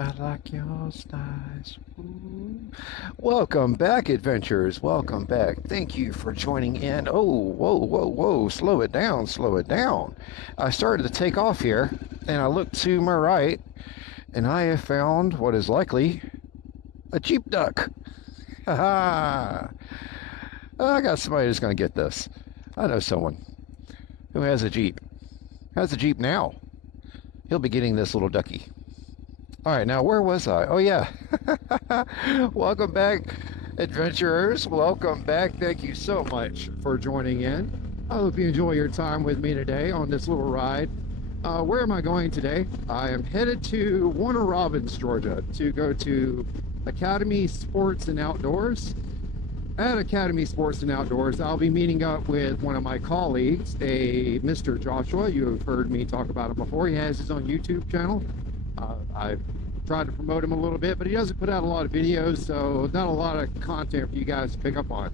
I like yours nice. Ooh. Welcome back, adventurers. Welcome back. Thank you for joining in. Oh, whoa, whoa, whoa. Slow it down, slow it down. I started to take off here, and I looked to my right, and I have found what is likely a Jeep duck. Ha ha. I got somebody who's going to get this. I know someone who has a Jeep. Has a Jeep now. He'll be getting this little ducky. All right, now where was I? Oh, yeah. Welcome back, adventurers. Welcome back. Thank you so much for joining in. I hope you enjoy your time with me today on this little ride. Where am I going today? I am headed to Warner Robins, Georgia, to go to Academy Sports and Outdoors. At Academy Sports and Outdoors, I'll be meeting up with one of my colleagues, a Mr. Joshua. You have heard me talk about him before. He has his own YouTube channel. I've tried to promote him a little bit, but he doesn't put out a lot of videos, so not a lot of content for you guys to pick up on.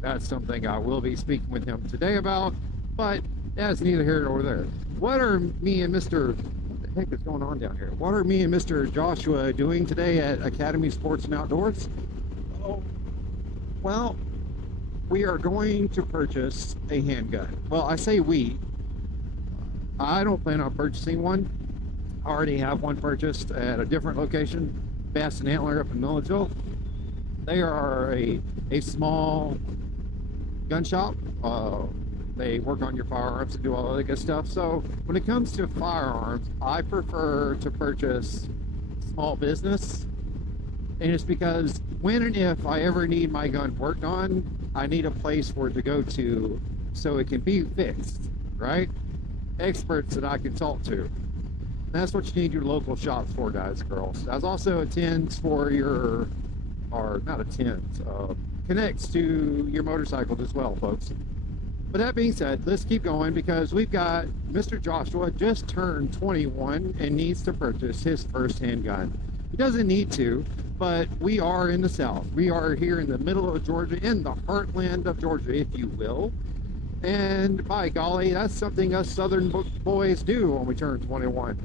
That's something I will be speaking with him today about, but that's neither here nor there. What are me and Mr. What the heck is going on down here? What are me and Mr. Joshua doing today at Academy Sports and Outdoors? Oh, well, we are going to purchase a handgun. Well, I say we. I don't plan on purchasing one. I already have one purchased at a different location, Bass and Antler up in Milledgeville. They are a small gun shop. They work on your firearms and do all that good stuff. So when it comes to firearms, I prefer to purchase small business. And it's because when and if I ever need my gun worked on, I need a place for it to go to so it can be fixed, right? Experts that I can talk to. That's what you need your local shops for, guys and girls. That's also attends for your, or not attends, connects to your motorcycles as well, folks. But that being said, let's keep going because we've got Mr. Joshua just turned 21 and needs to purchase his first handgun. He doesn't need to, but we are in the South. We are here in the middle of Georgia, in the heartland of Georgia, if you will. And by golly, that's something us Southern boys do when we turn 21.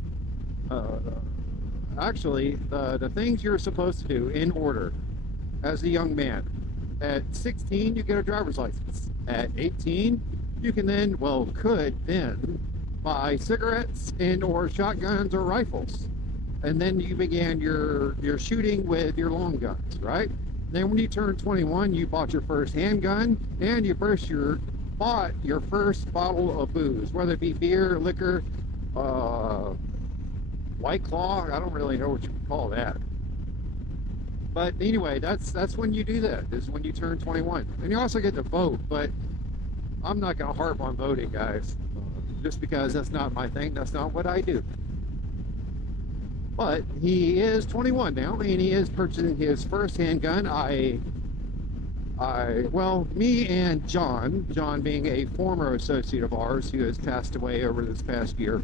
Actually, the things you're supposed to do in order as a young man. At 16, you get a driver's license. At 18, you can then, well, could then buy cigarettes and or shotguns or rifles. And then you began your shooting with your long guns, right? Then when you turned 21, you bought your first handgun and you bought your first bottle of booze, whether it be beer, liquor, White Claw. I don't really know what you would call that. But anyway, that's when you do that, is when you turn 21. And you also get to vote, but I'm not going to harp on voting, guys. Just because that's not my thing. That's not what I do. But he is 21 now, and he is purchasing his first handgun. Well, me and John being a former associate of ours who has passed away over this past year,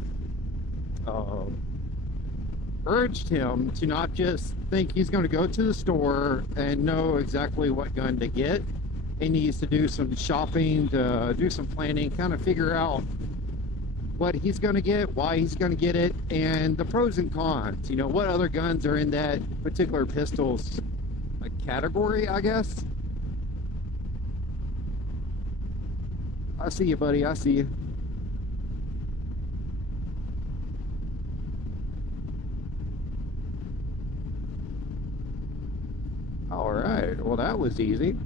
urged him to not just think he's going to go to the store and know exactly what gun to get. He needs to do some shopping, to do some planning, kind of figure out what he's going to get, why he's going to get it, and the pros and cons. You know, what other guns are in that particular pistol's category, I guess. I see you, buddy. I see you. All right, well, that was easy.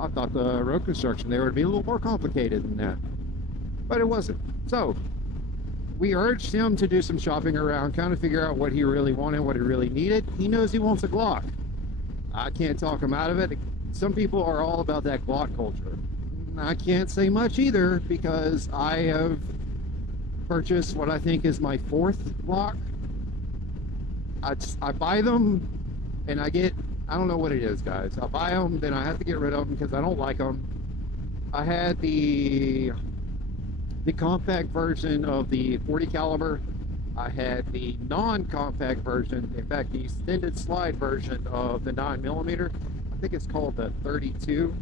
I thought the road construction there would be a little more complicated than that, but it wasn't. So we urged him to do some shopping around, kind of figure out what he really wanted, what he really needed. He knows he wants a Glock. I can't talk him out of it. Some people are all about that Glock culture. I can't say much either because I have purchased what I think is my fourth Glock. I buy them and I don't know what it is, guys. I buy them, then I have to get rid of them because I don't like them. I had the compact version of the 40 caliber. I had the non-compact version, in fact, the extended slide version of the 9mm. I think it's called the 32.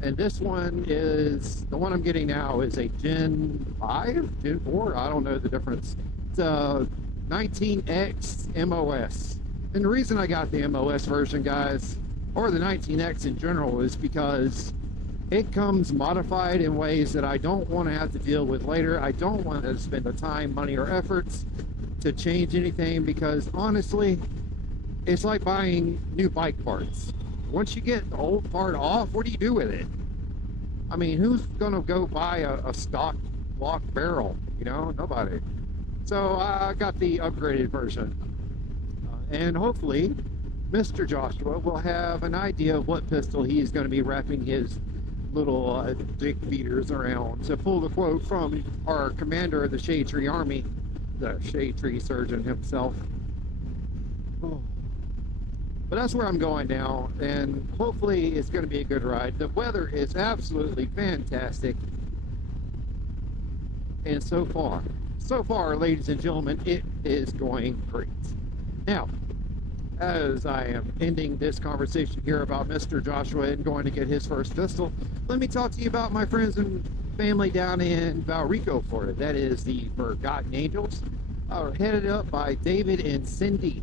And this one is, the one I'm getting now is a Gen 5, Gen 4. I don't know the difference. 19X MOS. And the reason I got the MOS version, guys, or the 19X in general, is because it comes modified in ways that I don't want to have to deal with later. I don't want to spend the time, money, or efforts to change anything, because honestly, it's like buying new bike parts. Once you get the old part off, what do you do with it? I mean, who's gonna go buy a stock block barrel? You know, nobody. So I got the upgraded version, and hopefully Mr. Joshua will have an idea of what pistol he's going to be wrapping his little dick beaters around. To pull the quote from our commander of the Shade Tree Army, the Shade Tree Surgeon himself. Oh. But that's where I'm going now, and hopefully it's going to be a good ride. The weather is absolutely fantastic, and so far, ladies and gentlemen, it is going great. Now, as I am ending this conversation here about Mr. Joshua and going to get his first pistol, let me talk to you about my friends and family down in Valrico, Florida. That is the Forgotten Angels, headed up by David and Cindy.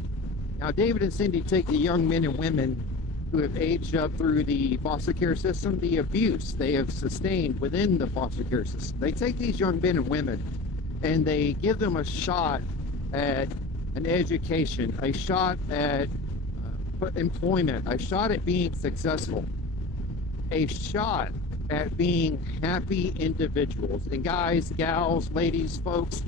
Now, David and Cindy take the young men and women who have aged up through the foster care system, the abuse they have sustained within the foster care system. They take these young men and women and they give them a shot at an education, a shot at employment, a shot at being successful, a shot at being happy individuals. And guys, gals, ladies, folks,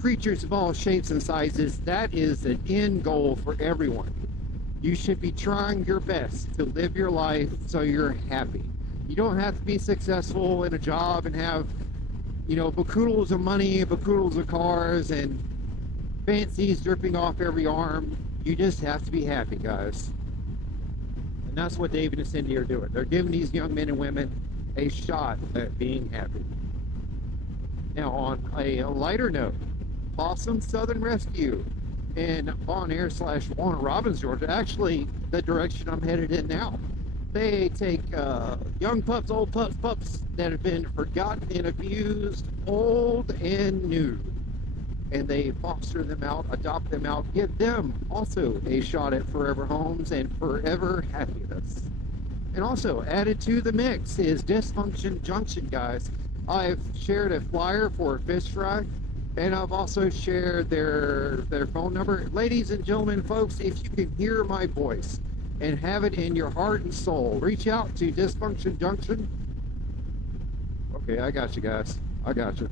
creatures of all shapes and sizes, that is an end goal for everyone. You should be trying your best to live your life so you're happy. You don't have to be successful in a job and have, you know, bakoodles of money, bakoodles of cars, and fancies dripping off every arm. You just have to be happy, guys. And that's what David and Cindy are doing. They're giving these young men and women a shot at being happy. Now, on a lighter note, Possum Southern Rescue in Bon Air / Warner Robins, Georgia, actually the direction I'm headed in now. They take young pups, old pups that have been forgotten and abused, old and new, and they foster them out, adopt them out, give them also a shot at forever homes and forever happiness. And also added to the mix is Dysfunction Junction, guys. I've shared a flyer for a fish fry, and I've also shared their phone number. Ladies and gentlemen, folks, if you can hear my voice and have it in your heart and soul, reach out to Dysfunction Junction. Okay, I got you guys. I got you.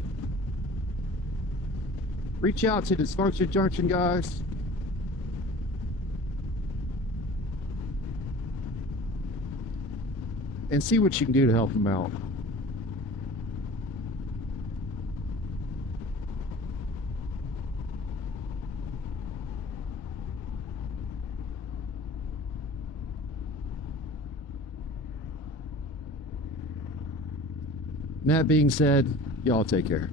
Reach out to Dysfunction Junction, guys. And see what you can do to help them out. And that being said, y'all take care.